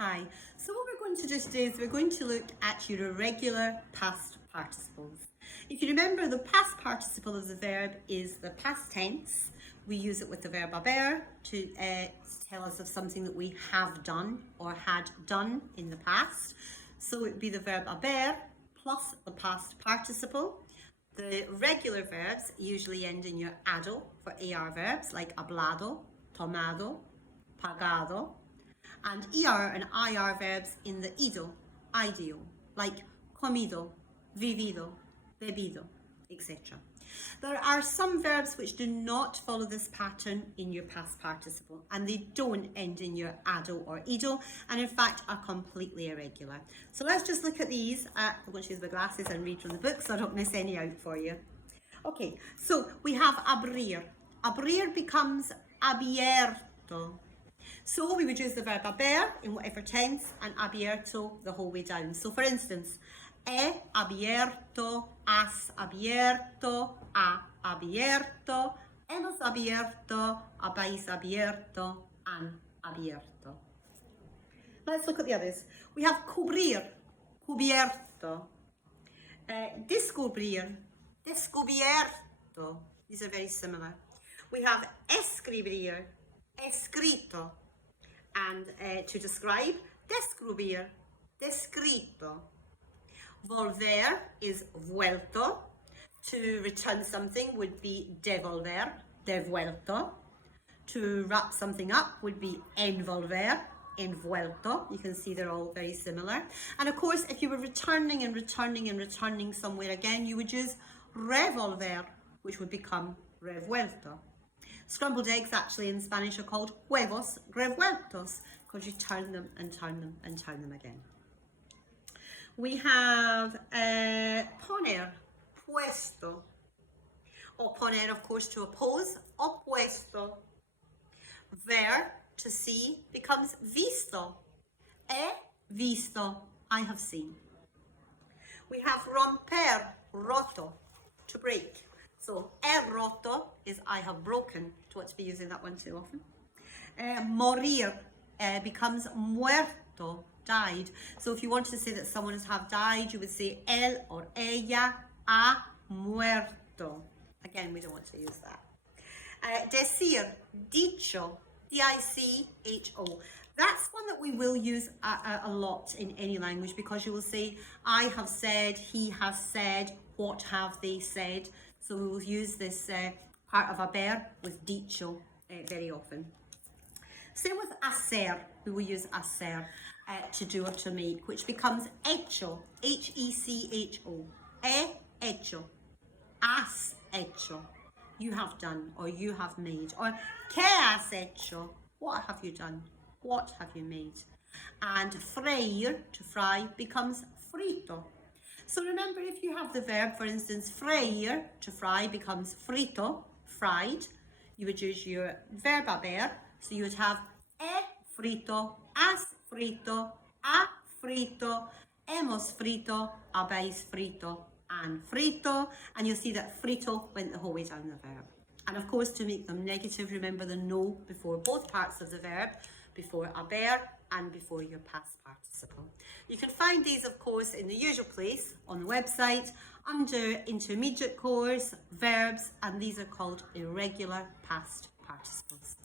Hi, so what we're going to do today is we're going to look at your irregular past participles. If you remember, the past participle of the verb is the past tense. We use it with the verb haber to tell us of something that we have done or had done in the past. So it would be the verb haber plus the past participle. The regular verbs usually end in your ado for AR verbs like hablado, tomado, pagado, and ER and IR verbs in the ido, idio, like comido, vivido, bebido, etc. There are some verbs which do not follow this pattern in your past participle, and they don't end in your ado or ido, and in fact are completely irregular. So let's just look at these. I'm going to use my glasses and read from the book so I don't miss any out for you. Okay, so we have abrir. Abrir becomes abierto. So we would use the verb haber in whatever tense and abierto the whole way down. So for instance, he abierto, has abierto, ha abierto, hemos abierto, habéis abierto, han abierto. Let's look at the others. We have cubrir, cubierto, descubrir, descubierto. These are very similar. We have escribir, escrito, and to describe, describir, descrito. Volver is vuelto. To return something would be devolver, devuelto. To wrap something up would be envolver, envuelto. You can see they're all very similar. And of course, if you were returning and returning and returning somewhere again, you would use revolver, which would become revuelto. Scrambled eggs actually in Spanish are called huevos revueltos because you turn them and turn them and turn them again. We have poner, puesto. Oponer, of course, to oppose, opuesto. Ver, to see, becomes visto. He visto, I have seen. We have romper, roto, to break. So, he roto is I have broken. Don't want to be using that one too often. Morir becomes muerto, died. So if you wanted to say that someone has died, you would say él or ella ha muerto. Again, we don't want to use that. Decir, dicho, D-I-C-H-O. That's one that we will use a lot in any language because you will say, I have said, he has said, what have they said. So we will use this part of haber with dicho very often. Same with hacer. We will use hacer to do or to make, which becomes hecho, H-E-C-H-O. He hecho. Has hecho. You have done or you have made. Or que has hecho. What have you done? What have you made? And freír, to fry, becomes frito. So remember, if you have the verb, for instance, freír, to fry, becomes frito, fried, you would use your verb haber. So you would have he frito, has frito, ha frito, hemos frito, habéis frito, and frito. And you'll see that frito went the whole way down the verb. And of course, to make them negative, remember the no before both parts of the verb, before haber and before your past participle. You can find these, of course, in the usual place on the website under intermediate course, verbs, and these are called irregular past participles.